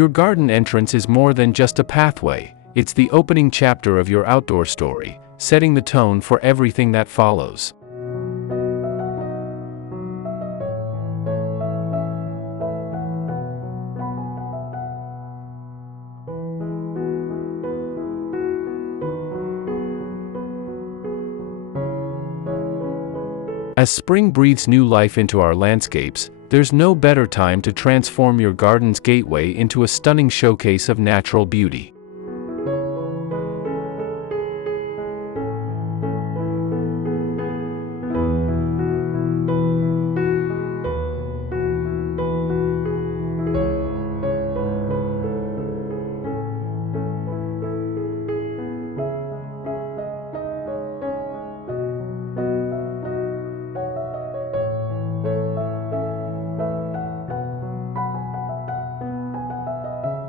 Your garden entrance is more than just a pathway, it's the opening chapter of your outdoor story, setting the tone for everything that follows. As spring breathes new life into our landscapes, there's no better time to transform your garden's gateway into a stunning showcase of natural beauty.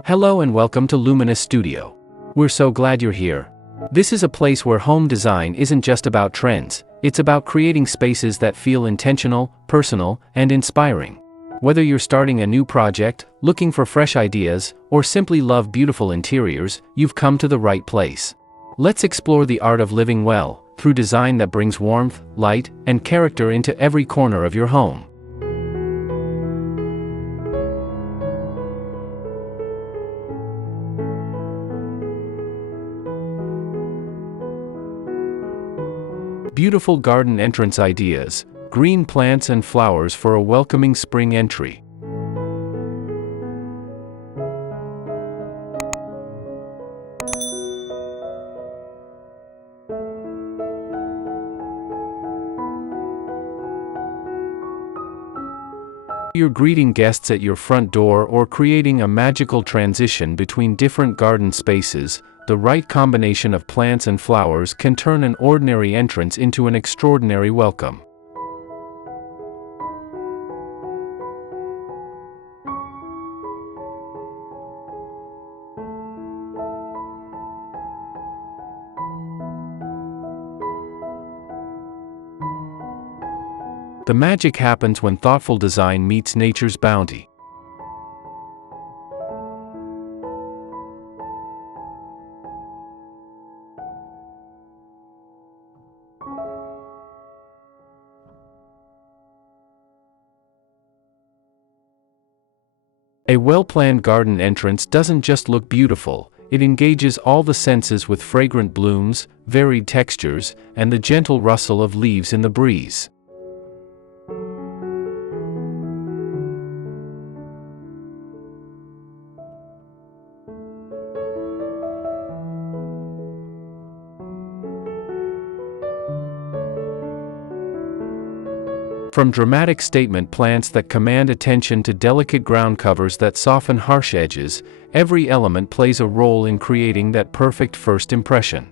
Hello and welcome to Luminous Studio. We're so glad you're here. This is a place where home design isn't just about trends, it's about creating spaces that feel intentional, personal, and inspiring. Whether you're starting a new project, looking for fresh ideas, or simply love beautiful interiors, you've come to the right place. Let's explore the art of living well, through design that brings warmth, light, and character into every corner of your home. Beautiful garden entrance ideas, green plants and flowers for a welcoming spring entry. You're greeting guests at your front door or creating a magical transition between different garden spaces. The right combination of plants and flowers can turn an ordinary entrance into an extraordinary welcome. The magic happens when thoughtful design meets nature's bounty. A well-planned garden entrance doesn't just look beautiful, it engages all the senses with fragrant blooms, varied textures, and the gentle rustle of leaves in the breeze. From dramatic statement plants that command attention to delicate ground covers that soften harsh edges, every element plays a role in creating that perfect first impression.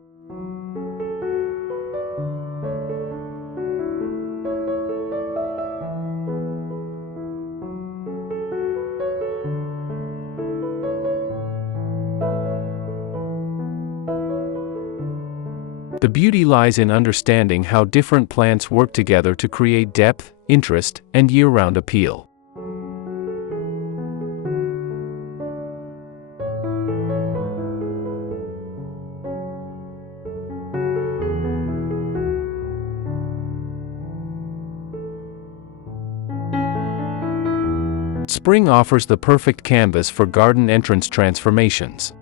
The beauty lies in understanding how different plants work together to create depth, interest, and year-round appeal. Spring offers the perfect canvas for garden entrance transformations.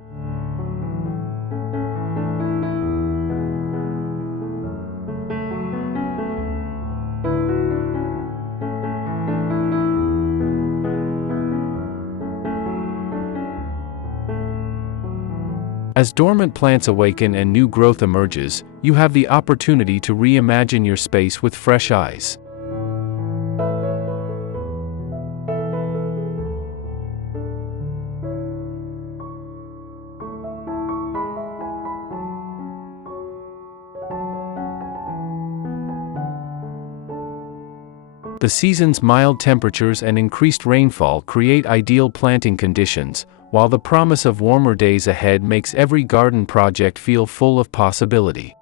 As dormant plants awaken and new growth emerges, you have the opportunity to reimagine your space with fresh eyes. The season's mild temperatures and increased rainfall create ideal planting conditions, while the promise of warmer days ahead makes every garden project feel full of possibility.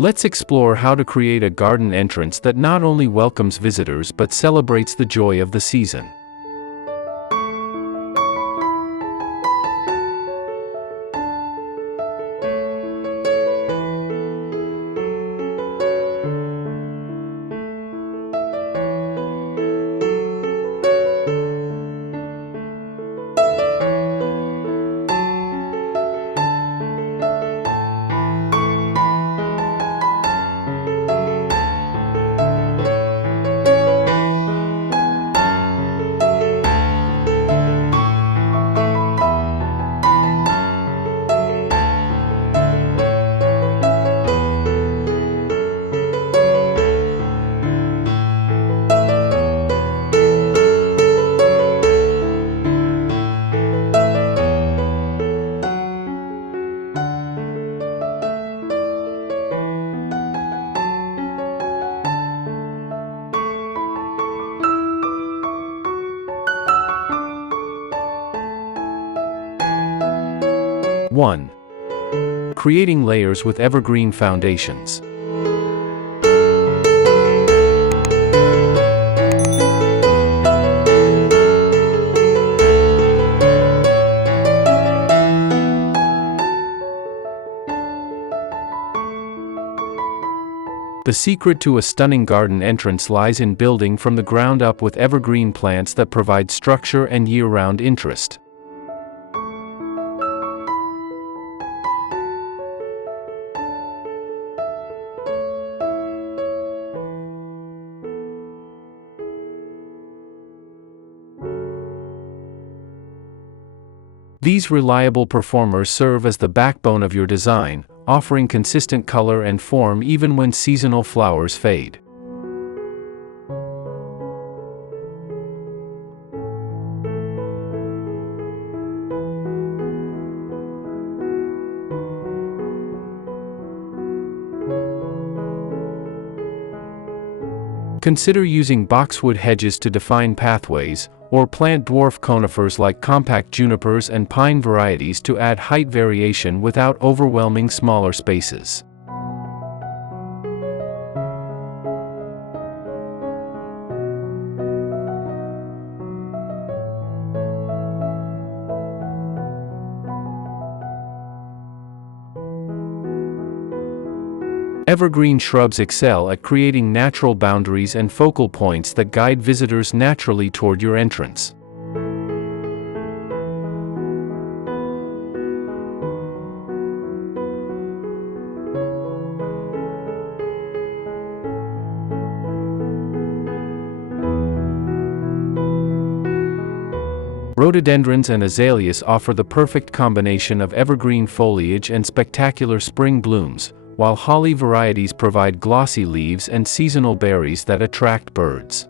Let's explore how to create a garden entrance that not only welcomes visitors but celebrates the joy of the season. One. Creating layers with evergreen foundations. The secret to a stunning garden entrance lies in building from the ground up with evergreen plants that provide structure and year-round interest. These reliable performers serve as the backbone of your design, offering consistent color and form even when seasonal flowers fade. Consider using boxwood hedges to define pathways, or plant dwarf conifers like compact junipers and pine varieties to add height variation without overwhelming smaller spaces. Evergreen shrubs excel at creating natural boundaries and focal points that guide visitors naturally toward your entrance. Rhododendrons and azaleas offer the perfect combination of evergreen foliage and spectacular spring blooms, while holly varieties provide glossy leaves and seasonal berries that attract birds.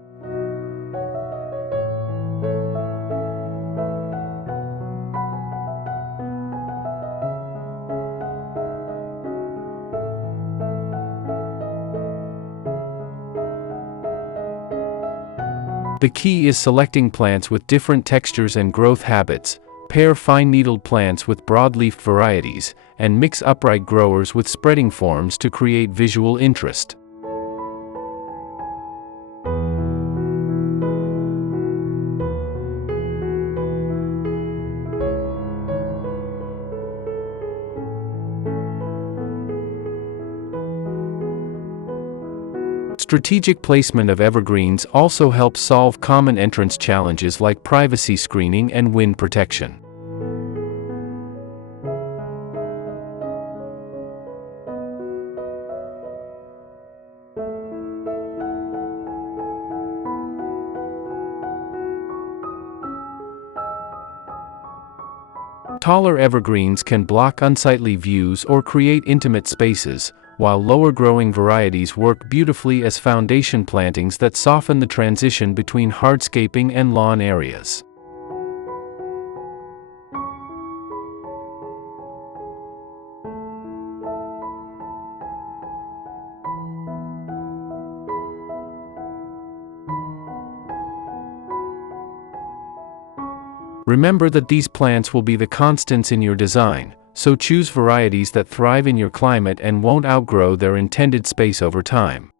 The key is selecting plants with different textures and growth habits. Pair fine-needled plants with broad-leafed varieties, and mix upright growers with spreading forms to create visual interest. Strategic placement of evergreens also helps solve common entrance challenges like privacy screening and wind protection. Taller evergreens can block unsightly views or create intimate spaces, while lower-growing varieties work beautifully as foundation plantings that soften the transition between hardscaping and lawn areas. Remember that these plants will be the constants in your design, so choose varieties that thrive in your climate and won't outgrow their intended space over time.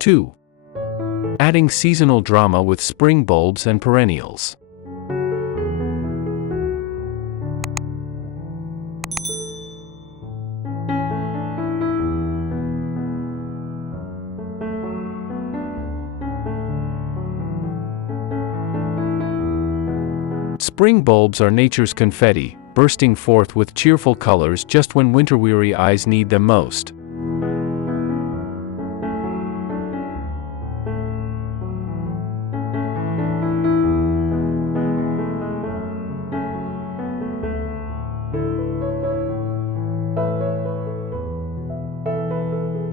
Two. Adding seasonal drama with spring bulbs and perennials. Spring bulbs are nature's confetti, bursting forth with cheerful colors just when winter-weary eyes need them most.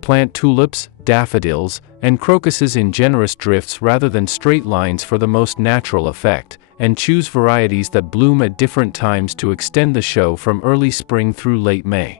Plant tulips, daffodils, and crocuses in generous drifts rather than straight lines for the most natural effect, and choose varieties that bloom at different times to extend the show from early spring through late May.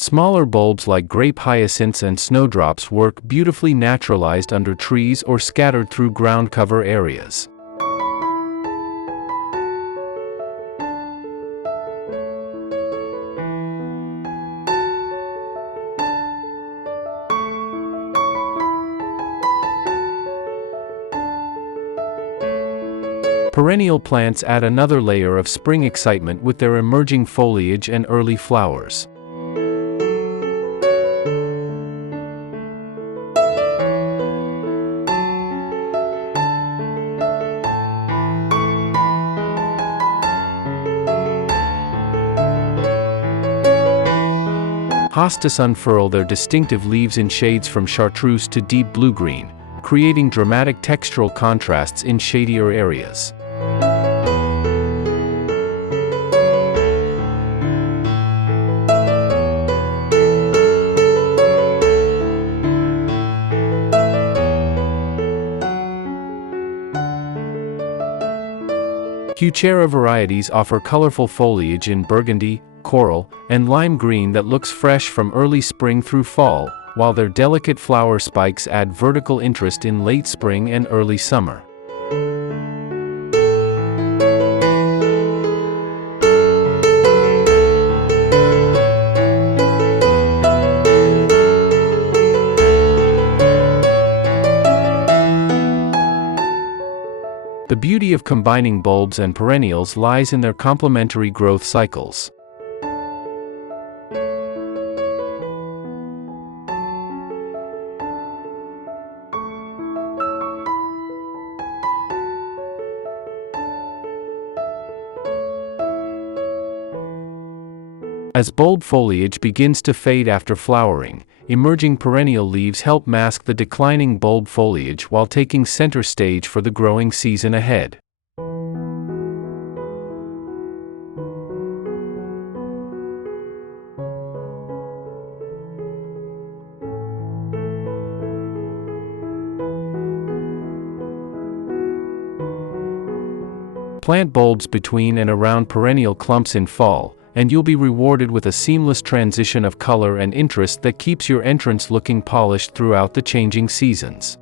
Smaller bulbs like grape hyacinths and snowdrops work beautifully naturalized under trees or scattered through ground cover areas. Perennial plants add another layer of spring excitement with their emerging foliage and early flowers. Hostas unfurl their distinctive leaves in shades from chartreuse to deep blue-green, creating dramatic textural contrasts in shadier areas. Cuchera varieties offer colorful foliage in burgundy, coral, and lime green that looks fresh from early spring through fall, while their delicate flower spikes add vertical interest in late spring and early summer. The beauty of combining bulbs and perennials lies in their complementary growth cycles. As bulb foliage begins to fade after flowering, emerging perennial leaves help mask the declining bulb foliage while taking center stage for the growing season ahead. Plant bulbs between and around perennial clumps in fall, and you'll be rewarded with a seamless transition of color and interest that keeps your entrance looking polished throughout the changing seasons.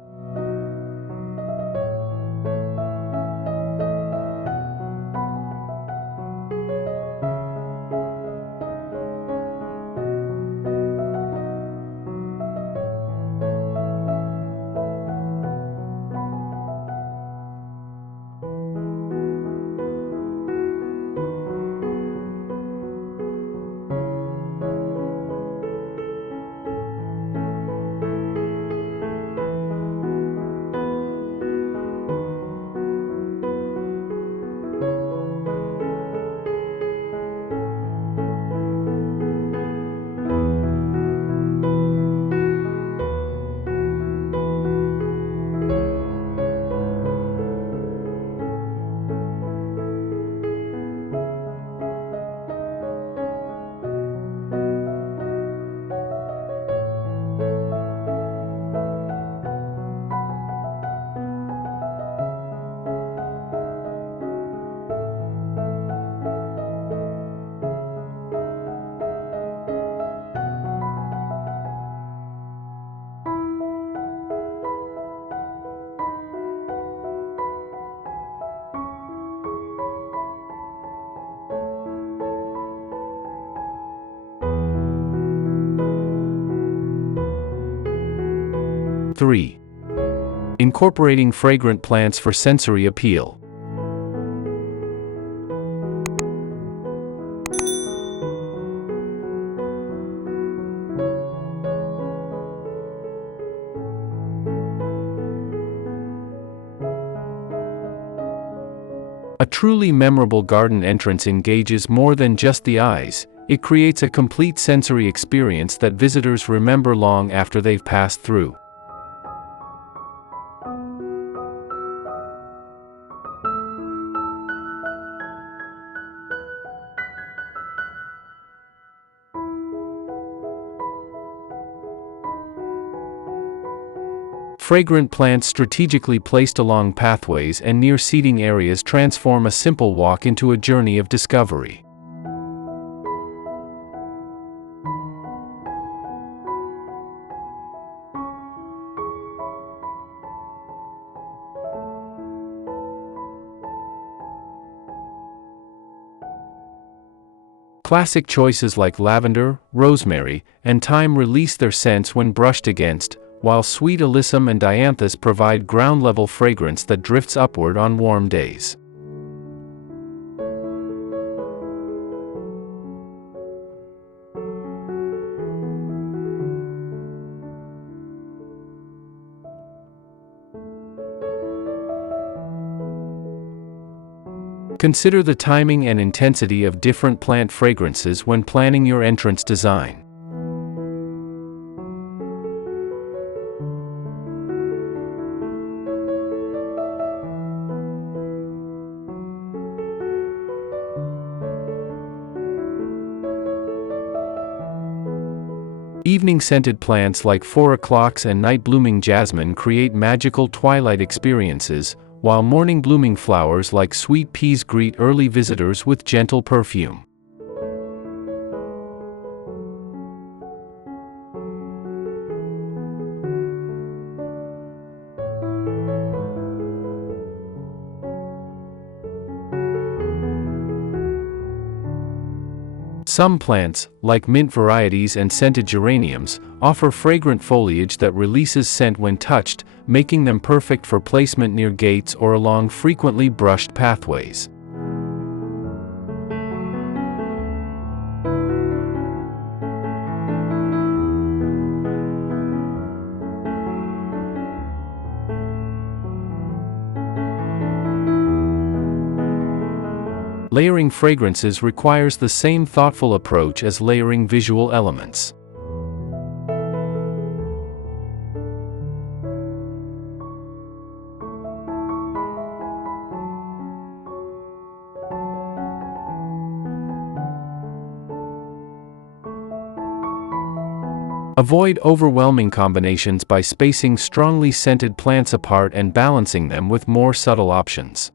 3. Incorporating fragrant plants for sensory appeal. A truly memorable garden entrance engages more than just the eyes. It creates a complete sensory experience that visitors remember long after they've passed through. Fragrant plants strategically placed along pathways and near seating areas transform a simple walk into a journey of discovery. Classic choices like lavender, rosemary, and thyme release their scents when brushed against, while sweet alyssum and dianthus provide ground-level fragrance that drifts upward on warm days. Consider the timing and intensity of different plant fragrances when planning your entrance design. Evening-scented plants like 4 o'clocks and night-blooming jasmine create magical twilight experiences, while morning-blooming flowers like sweet peas greet early visitors with gentle perfume. Some plants, like mint varieties and scented geraniums, offer fragrant foliage that releases scent when touched, making them perfect for placement near gates or along frequently brushed pathways. Layering fragrances requires the same thoughtful approach as layering visual elements. Avoid overwhelming combinations by spacing strongly scented plants apart and balancing them with more subtle options.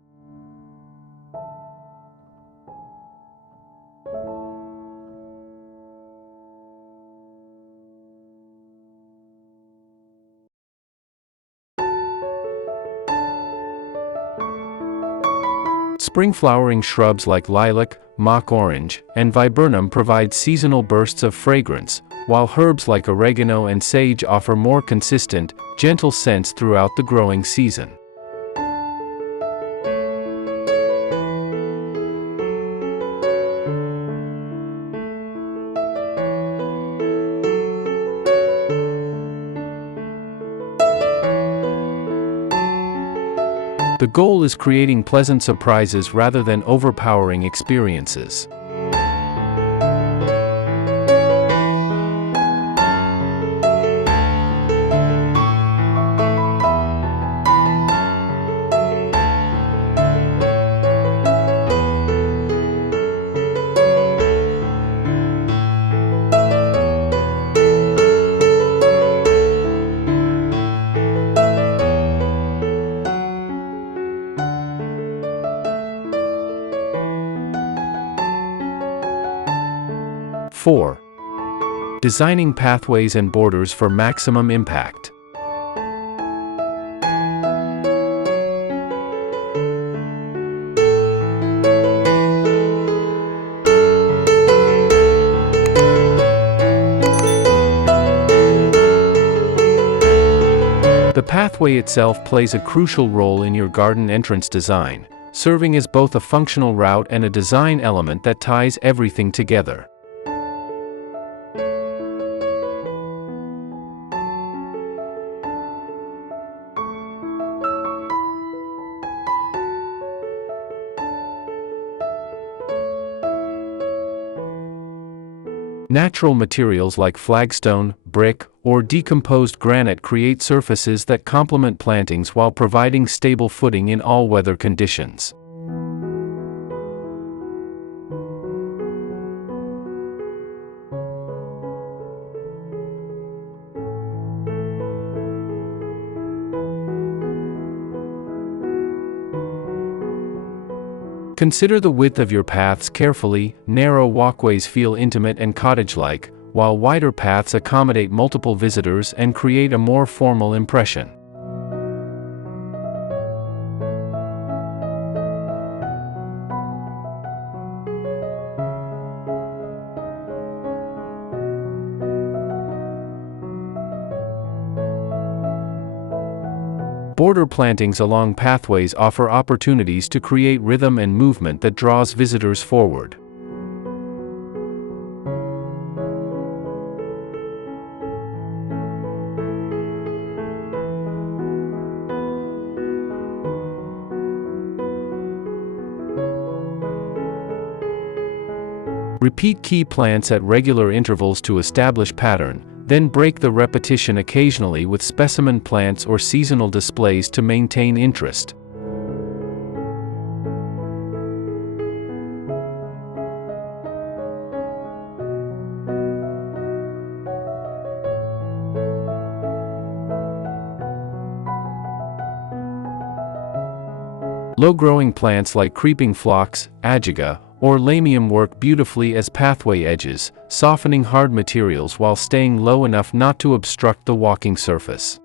Spring-flowering shrubs like lilac, mock orange, and viburnum provide seasonal bursts of fragrance, while herbs like oregano and sage offer more consistent, gentle scents throughout the growing season. The goal is creating pleasant surprises rather than overpowering experiences. Four. Designing pathways and borders for maximum impact. The pathway itself plays a crucial role in your garden entrance design, serving as both a functional route and a design element that ties everything together. Natural materials like flagstone, brick, or decomposed granite create surfaces that complement plantings while providing stable footing in all weather conditions. Consider the width of your paths carefully. Narrow walkways feel intimate and cottage-like, while wider paths accommodate multiple visitors and create a more formal impression. Border plantings along pathways offer opportunities to create rhythm and movement that draws visitors forward. Repeat key plants at regular intervals to establish pattern, then break the repetition occasionally with specimen plants or seasonal displays to maintain interest. Low-growing plants like creeping phlox, agiga, or lamium work beautifully as pathway edges, softening hard materials while staying low enough not to obstruct the walking surface.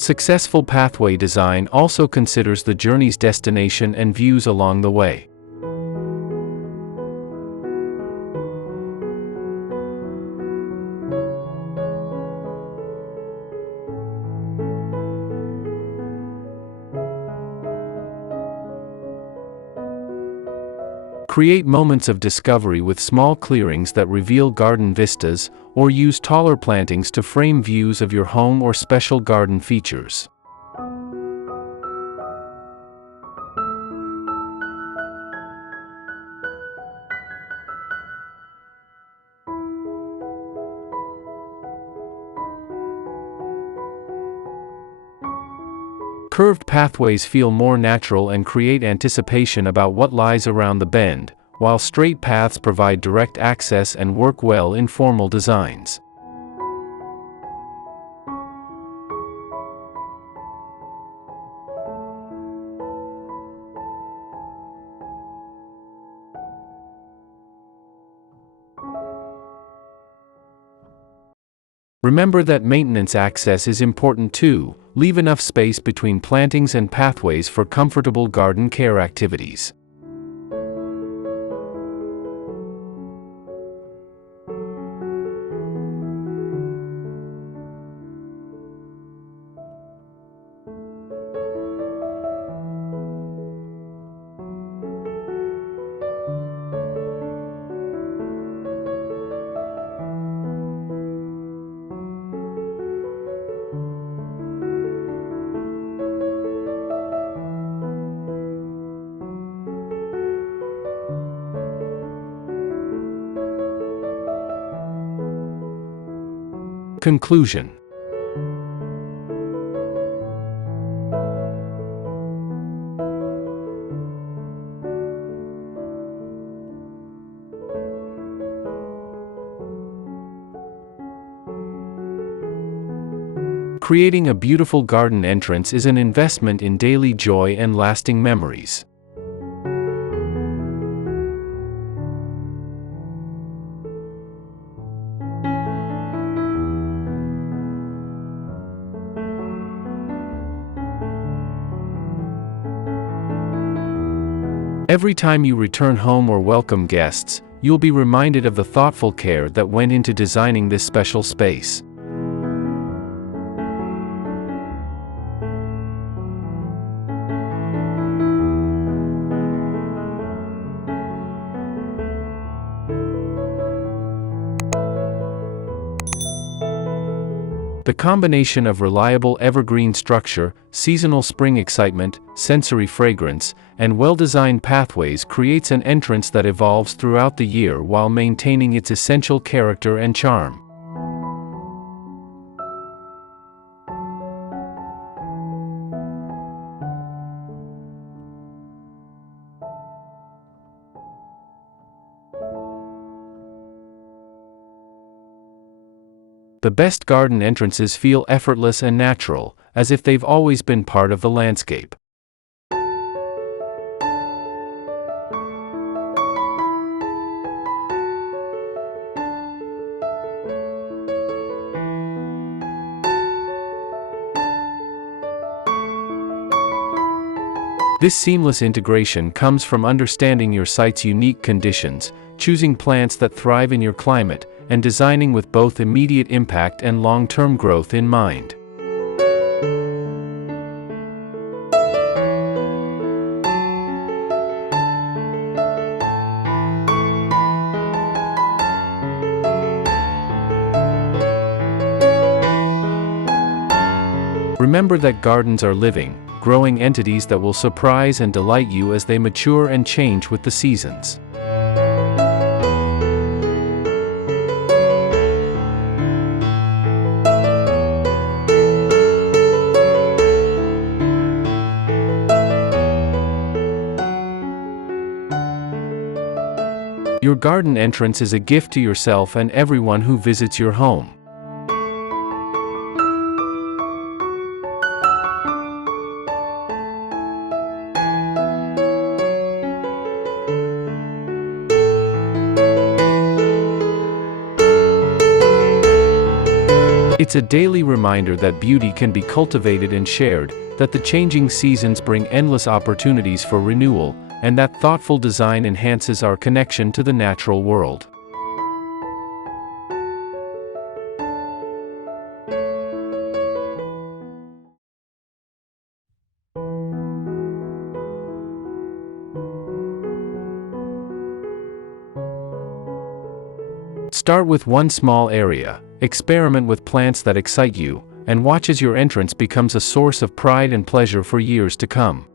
Successful pathway design also considers the journey's destination and views along the way. Create moments of discovery with small clearings that reveal garden vistas, or use taller plantings to frame views of your home or special garden features. Curved pathways feel more natural and create anticipation about what lies around the bend, while straight paths provide direct access and work well in formal designs. Remember that maintenance access is important too. Leave enough space between plantings and pathways for comfortable garden care activities. Conclusion. Creating a beautiful garden entrance is an investment in daily joy and lasting memories. Every time you return home or welcome guests, you'll be reminded of the thoughtful care that went into designing this special space. The combination of reliable evergreen structure, seasonal spring excitement, sensory fragrance, and well-designed pathways creates an entrance that evolves throughout the year while maintaining its essential character and charm. The best garden entrances feel effortless and natural, as if they've always been part of the landscape. This seamless integration comes from understanding your site's unique conditions, choosing plants that thrive in your climate, and designing with both immediate impact and long-term growth in mind. Remember that gardens are living, growing entities that will surprise and delight you as they mature and change with the seasons. Your garden entrance is a gift to yourself and everyone who visits your home. It's a daily reminder that beauty can be cultivated and shared, that the changing seasons bring endless opportunities for renewal, and that thoughtful design enhances our connection to the natural world. Start with one small area, experiment with plants that excite you, and watch as your entrance becomes a source of pride and pleasure for years to come.